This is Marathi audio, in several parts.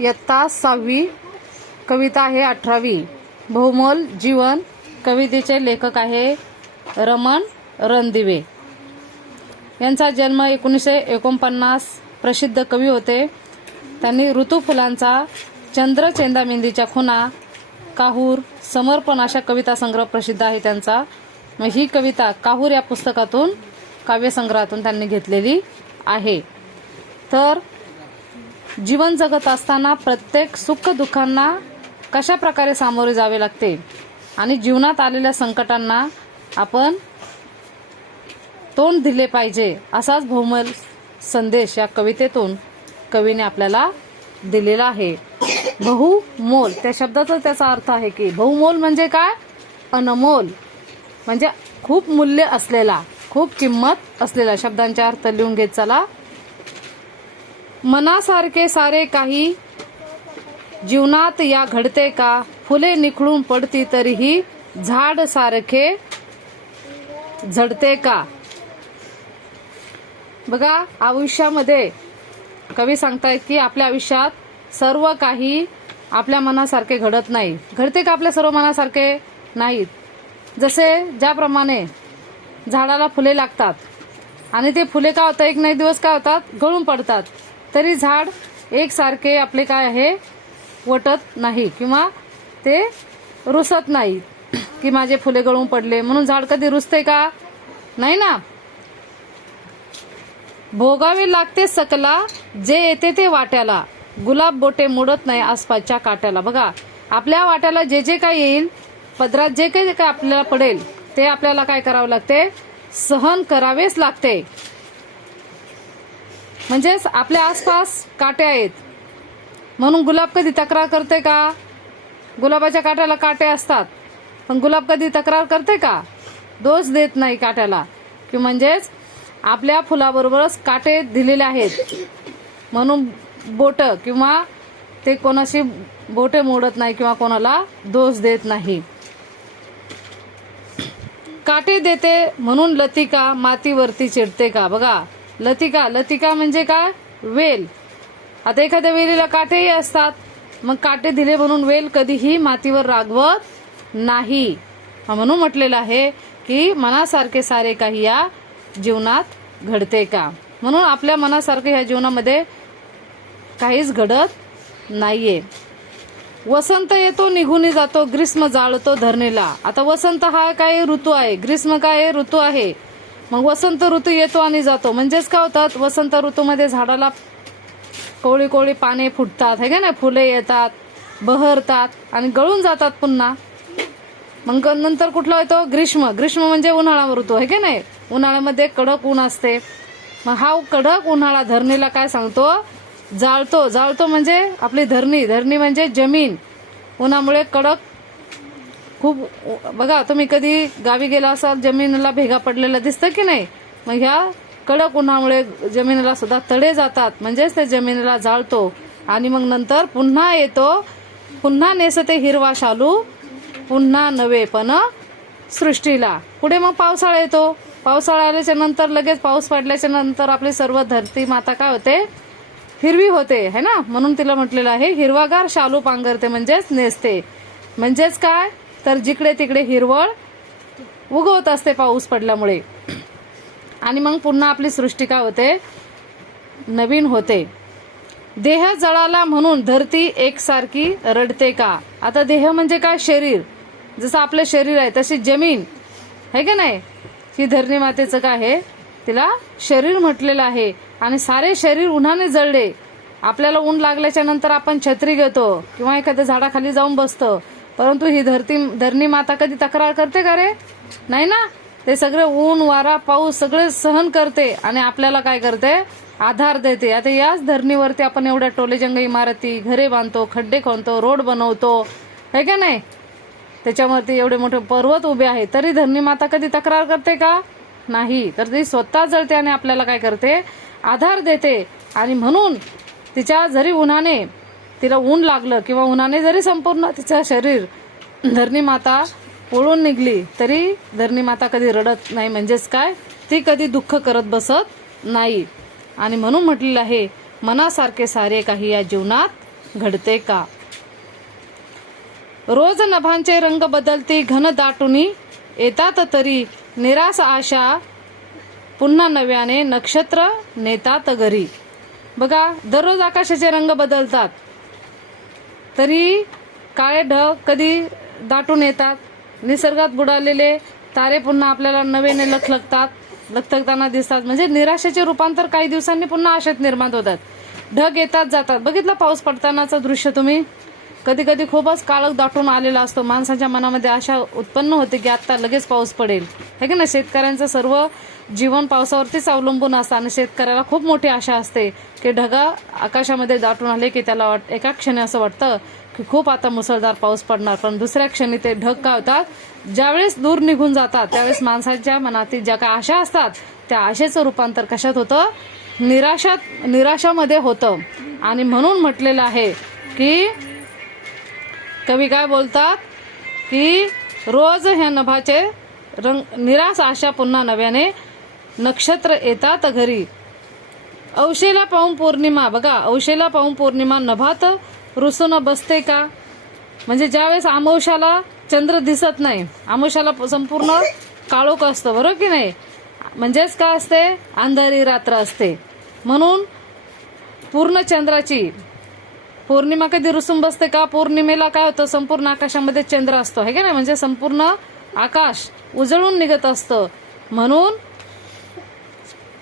इयत्ता 6वी, कविता आहे 18वी. बहुमोल जीवन. कवितेचे लेखक आहे रमण रणदिवे. यांचा जन्म 1949. प्रसिद्ध कवी होते. त्यांनी ऋतुफुलांचा, चंद्र चेंदामेंदीच्या खुणा, काहूर, समर्पण अशा कविता संग्रह प्रसिद्ध आहे त्यांचा. मग ही कविता काहूर या पुस्तकातून, काव्यसंग्रहातून त्यांनी घेतलेली आहे. तर जीवन जगत असताना प्रत्येक सुख दुःखांना कशा प्रकारे सामोरे जावे लागते आणि जीवनात आलेल्या संकटांना आपण तोंड दिले पाहिजे, असाच बहुमोल संदेश या कवितेतून कवीने आपल्याला दिलेला आहे. बहुमोल त्या शब्दाचा त्याचा अर्थ आहे की बहुमोल म्हणजे काय? अनमोल म्हणजे खूप मूल्य असलेला, खूप किंमत असलेला. शब्दांचे अर्थ लिहून घेत चला. मनासारखे सारे काही जीवनात या घडते का, फुले निखळून पडती तरीही झाड सारखे झडते का. बघा, आयुष्यामध्ये कवी सांगतायत की आपल्या आयुष्यात सर्व काही आपल्या मनासारखे घडत नाही. घडते का आपल्या सर्व मनासारखे? नाहीत. जसे ज्याप्रमाणे झाडाला फुले लागतात आणि ते फुले काय होतात, एक ना एक दिवस काय होतात, गळून पडतात, तरी झाड एकसारखे आपले काय आहे, वटत नाही किंवा ते रुसत नाही की माझे फुले गळून पडले म्हणून झाड कधी रुसते का? नाही ना. भोगावे लागते सकला जे येते ते वाट्याला, गुलाब बोटे मोडत नाही आसपासच्या काट्याला. बघा, आपल्या वाट्याला जे जे काही येईल, पदरात जे काही आपल्याला पडेल ते आपल्याला काय करावं लागते, सहन करावेच लागते. म्हणजेच आपल्या आसपास काटे आहेत म्हणून गुलाब कधी तक्रार करते का? गुलाबाच्या काट्याला काटे असतात पण गुलाब कधी तक्रार करते का? दोष देत नाही काट्याला. की म्हणजेच आपल्या फुलाबरोबरच काटे दिलेले आहेत म्हणून बोट किंवा ते कोणाशी बोटे मोडत नाही किंवा कोणाला दोष देत नाही. काटे देते म्हणून लतिका मातीवरती चिडते का. बघा, लतिका म्हणजे काय, वेल. आता एखाद्या वेलीला काटेही असतात, मग काटे दिले म्हणून वेल कधीही मातीवर रागवत नाही. म्हणून म्हटलेलं आहे की मनासारखे सारे काही या जीवनात घडते का. म्हणून आपल्या मनासारखे ह्या जीवनामध्ये काहीच घडत नाहीये. वसंत येतो निघून जातो, ग्रीष्म जाळतो धरणीला. आता वसंत हा काय ऋतू आहे, ग्रीष्म काय ऋतू आहे. मग वसंत ऋतू येतो आणि जातो म्हणजेच काय होतात, वसंत ऋतूमध्ये झाडाला कोवळी कोवळी पाने फुटतात, है का नाही, फुले येतात, बहरतात आणि गळून जातात पुन्हा. मग नंतर कुठला येतो, ग्रीष्म. ग्रीष्म म्हणजे उन्हाळा ऋतू, है का नाही. उन्हाळ्यामध्ये कडक ऊन असते. मग हा कडक उन्हाळा धरणीला काय सांगतो, जाळतो म्हणजे आपली धरणी म्हणजे जमीन. उन्हामुळे कडक खूप. बघा, तुम्ही कधी गावी गेला असाल, जमिनीला भेगा पडलेला दिसतं की नाही. मग ह्या कडक उन्हामुळे जमिनीला सुद्धा तडे जातात म्हणजेच ते जमिनीला जाळतो. आणि मग नंतर पुन्हा येतो, पुन्हा नेसते हिरवा शालू, पुन्हा नवेपण सृष्टीला. पुढे मग पावसाळा येतो. पावसाळा आल्याच्या नंतर लगेच पाऊस पडल्याच्या नंतर आपली सर्व धरती माता काय होते, हिरवी होते, है ना. म्हणून तिला म्हटलेलं आहे हिरवागार शालू पांघरते म्हणजेच नेसते. म्हणजेच काय, तर जिकडे तिकडे हिरवळ उगवत असते पाऊस पडल्यामुळे. आणि मग पुन्हा आपली सृष्टी काय होते, नवीन होते. देह जळाला म्हणून धरती एकसारखी रडते का. आता देह म्हणजे काय, शरीर. जसं आपलं शरीर आहे तशी जमीन, है का नाही. ही धरणी मातेचं काय आहे, तिला शरीर म्हटलेलं आहे. आणि सारे शरीर उन्हाने जळले. आपल्याला ऊन लागल्याच्या नंतर आपण छत्री घेतो किंवा एखाद्या झाडाखाली जाऊन बसतो, परंतु ही धरणी माता कधी तक्रार करते का रे? नाही ना. ते सगळे ऊन वारा पाऊस सगळे सहन करते आणि आपल्याला काय करते, आधार देते. आता याच धरणीवरती आपण एवढ्या टोलेजंग इमारती, घरे बांधतो, खड्डे खणतो, रोड बनवतो, है का नाही. त्याच्यावरती एवढे मोठे पर्वत उभे आहेत, तरी धरणी माता कधी तक्रार करते का? नाही. तर ती स्वतः जळते आणि आपल्याला काय करते, आधार देते. आणि म्हणून तिच्या जरी उन्हाने तिला ऊन लागलं किंवा उन्हाने जरी संपूर्ण तिचं शरीर धरणी माता पोळून निघली, तरी धरणी माता कधी रडत नाही. म्हणजेच काय, ती कधी दुःख करत बसत नाही. आणि म्हणून म्हटलेलं आहे मनासारखे सारे काही या जीवनात घडते का? रोज नभांचे रंग बदलती घन दाटुनी येतात तरी निराश आशा पुन्हा नव्याने नक्षत्र नेतात घरी. बघा, दररोज आकाशाचे रंग बदलतात तरी काळे ढग कधी दाटून येतात. निसर्गात बुडालेले तारे पुन्हा आपल्याला नव्याने लखलखताना दिसतात. म्हणजे निराशेचे रूपांतर काही दिवसांनी पुन्हा आशेत निर्माण होतात. ढग येतात जातात. बघितलं पाऊस पडतानाचं दृश्य तुम्ही? कधी कधी खूपच काळोख दाटून आलेला असतो. माणसाच्या मनामध्ये आशा उत्पन्न होते की आता लगेच पाऊस पडेल, है की नाही? शेतकऱ्यांचं सर्व जीवन पावसावरतीच अवलंबून असतं आणि शेतकऱ्याला खूप मोठी आशा असते की ढगा आकाशामध्ये दाटून आले की त्याला एका क्षणी असं वाटतं की खूप आता मुसळधार पाऊस पडणार. पण दुसऱ्या क्षणी ते ढग काय होतात, ज्यावेळेस दूर निघून जातात त्यावेळेस माणसाच्या मनातील ज्या काय आशा असतात त्या आशेचं रूपांतर कशात होतं? निराशामध्ये होतं. आणि म्हणून म्हटलेलं आहे की कवी काय बोलतात की रोज ह्या नभाचे रंग निराश आशा पुन्हा नव्याने नक्षत्र येतात घरी. औशेला पाहून पौर्णिमा. बघा, औशेला पाहून पौर्णिमा नभात रुसून बसते का? म्हणजे ज्यावेळेस अमावस्याला चंद्र दिसत नाही, अमावस्याला संपूर्ण काळोख असतो, बरोबर की नाही? म्हणजेच काय असते? अंधारी रात्र असते. म्हणून पूर्ण चंद्राची पौर्णिमा कधी रुसून बसते का? पौर्णिमेला काय होतं, संपूर्ण आकाशामध्ये चंद्र असतो, है की नाही? म्हणजे संपूर्ण आकाश उजळून निघत असतं. म्हणून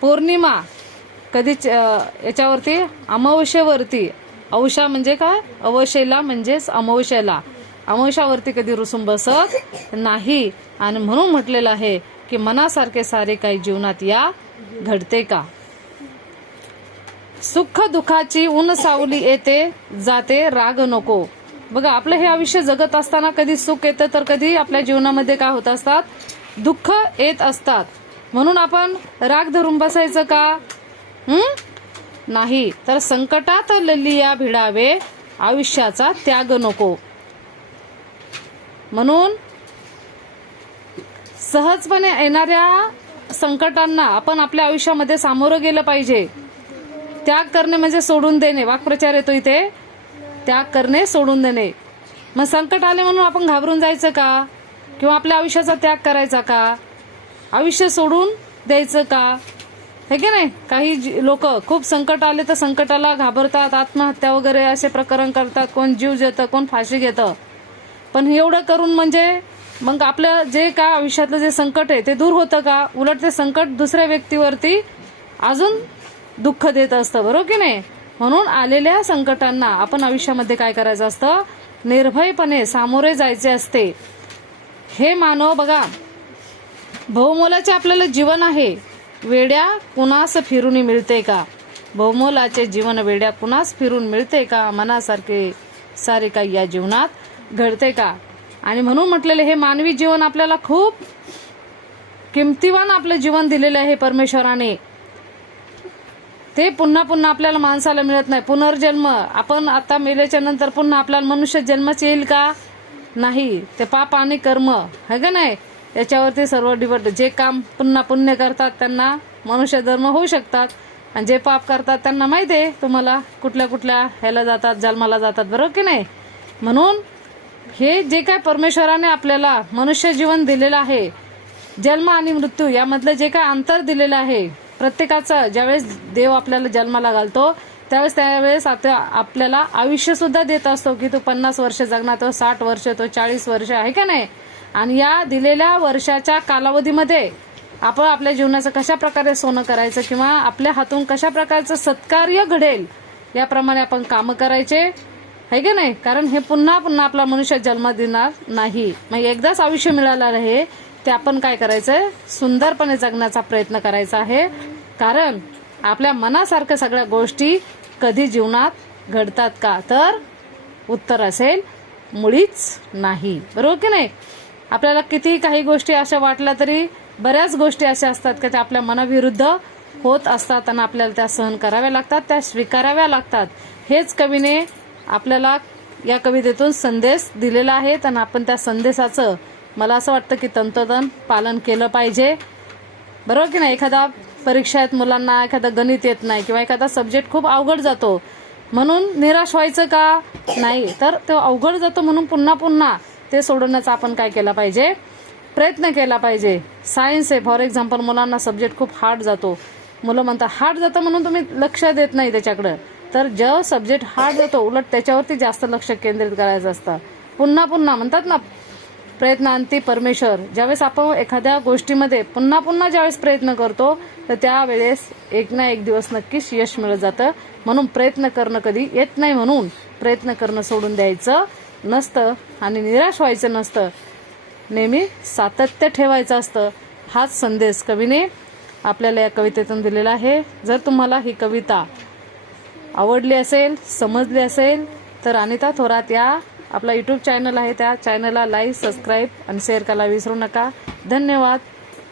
पौर्णिमा कधी याच्यावरती अमावस्येवरती, औषा म्हणजे काय? अवशेला म्हणजेच अमावस्याला, अमावस्यावरती कधी रुसून बसत नाही. आणि म्हणून म्हटलेलं आहे की मनासारखे सारे काही जीवनात या घडते का? सुख दुःखाची ऊन सावली येते जाते राग नको. बघा, आपलं हे आयुष्य जगत असताना कधी सुख येतं तर कधी आपल्या जीवनामध्ये काय होत असतात? दुःख येत असतात. म्हणून आपण राग धरून बसायचं का? नाही. तर संकटात ललिया भिडावे आयुष्याचा त्याग नको. म्हणून सहजपणे येणाऱ्या संकटांना आपण आपल्या आयुष्यामध्ये सामोरं गेलं पाहिजे. त्याग करणे म्हणजे सोडून देणे. वाक्प्रचार येतो इथे, त्याग करणे सोडून देणे. मग संकट आले म्हणून आपण घाबरून जायचं का? किंवा आपल्या आयुष्याचा त्याग करायचा का? आयुष्य सोडून द्यायचं का? हे की नाही? काही लोक खूप संकट आले तर संकटाला घाबरतात, आत्महत्या वगैरे असे प्रकरण करतात. कोण जीव देतं, कोण फाशी घेतं. पण एवढं करून म्हणजे मग आपलं जे काय आयुष्यातलं जे संकट आहे ते दूर होतं का? उलट ते संकट दुसऱ्या व्यक्तीवरती अजून दुःख देत असतं, बरोबर की नाही? म्हणून आलेल्या संकटांना आपण आयुष्यामध्ये काय करायचं असतं? निर्भयपणे सामोरे जायचे असते. हे मानव बघा, बहुमोलाचे आपल्याला जीवन आहे, वेड्या कुणास फिरून मिळते का? बहुमोलाचे जीवन वेड्या कुणास फिरून मिळते का? मनासारखे सारे काही या जीवनात घडते का? आणि म्हणून म्हटलेले हे मानवी जीवन आपल्याला खूप किमतीवान आपलं जीवन दिलेलं आहे परमेश्वराने. ते पुन्हा पुन्हा आपल्याला माणसाला मिळत नाही. पुनर्जन्म, आपण आता मेल्याच्या नंतर पुन्हा आपल्याला मनुष्य जन्मच येईल का? नाही. ते पाप आणि कर्म है का नाही, याच्यावरती सर्व डिपेंड. जे काम पुन्हा पुण्य करतात त्यांना मनुष्य धर्म होऊ शकतात, आणि जे पाप करतात त्यांना माहिती आहे तुम्हाला कुठल्या कुठल्या ह्याला जातात, जन्माला जातात, बरोबर की नाही? म्हणून हे जे काय परमेश्वराने आपल्याला मनुष्य जीवन दिलेलं आहे, जन्म आणि मृत्यू यामधलं जे काय अंतर दिलेलं आहे प्रत्येकाचं, ज्यावेळेस देव आपल्याला जन्माला घालतो त्यावेळेस आपल्याला आयुष्य सुद्धा देत असतो की तू 50 वर्ष जगणार, तो 60 वर्ष, तो 40 वर्ष, आहे का नाही? आणि या दिलेल्या वर्षाच्या कालावधीमध्ये आपण आपल्या जीवनाचं कशा प्रकारे सोनं करायचं किंवा आपल्या हातून कशा प्रकारचं सत्कार्य घडेल याप्रमाणे आपण कामं करायचे, आहे का नाही? कारण हे पुन्हा पुन्हा आपला मनुष्य जन्म देणार नाही. मग एकदाच आयुष्य मिळालं आहे ते आपण काय करायचंय? सुंदरपणे जगण्याचा प्रयत्न करायचा आहे. कारण आपल्या मनासारख्या सगळ्या गोष्टी कधी जीवनात घडतात का? तर उत्तर असेल मुळीच नाही, बरोबर की नाही? आपल्याला किती काही गोष्टी अशा वाटल्या तरी बऱ्याच गोष्टी अशा असतात की त्या आपल्या मनाविरुद्ध होत असतात आणि आपल्याला त्या सहन कराव्या लागतात, त्या स्वीकाराव्या लागतात. हेच कवीने आपल्याला या कवितेतून संदेश दिलेला आहे आणि आपण त्या संदेशाचं मला असं वाटतं की तंतोतंत पालन केलं पाहिजे, बरोबर की नाही? एखादा परीक्षेत मुलांना एखादा गणित येत नाही किंवा एखादा सब्जेक्ट खूप अवघड जातो म्हणून निराश व्हायचं का नाही, तर ते अवघड जातं म्हणून पुन्हा पुन्हा ते सोडवण्याचा आपण काय केला पाहिजे, प्रयत्न केला पाहिजे. सायन्स आहे फॉर एक्झाम्पल, मुलांना सब्जेक्ट खूप हार्ड जातो, मुलं म्हणतात हार्ड जातं म्हणून तुम्ही लक्ष देत नाही त्याच्याकडं, तर जो सब्जेक्ट हार्ड जातो उलट त्याच्यावरती जास्त लक्ष केंद्रित करायचं असतं. पुन्हा पुन्हा म्हणतात ना, प्रयत्नांती परमेश्वर. ज्यावेळेस आपण एखाद्या गोष्टीमध्ये पुन्हा पुन्हा ज्यावेळेस प्रयत्न करतो तर त्यावेळेस एक ना एक दिवस नक्कीच यश मिळत जातं. म्हणून प्रयत्न करणं कधी येत नाही म्हणून प्रयत्न करणं सोडून द्यायचं नसतं आणि निराश व्हायचं नसतं, नेहमी सातत्य ठेवायचं असतं. हाच संदेश कवीने आपल्याला या कवितेतून दिलेला आहे. जर तुम्हाला ही कविता आवडली असेल, समजली असेल तर अनिता थोरात या आपला यूट्यूब चॅनल आहे त्या चॅनलला लाईक, सबस्क्राईब आणि शेअर करायला विसरू नका. धन्यवाद.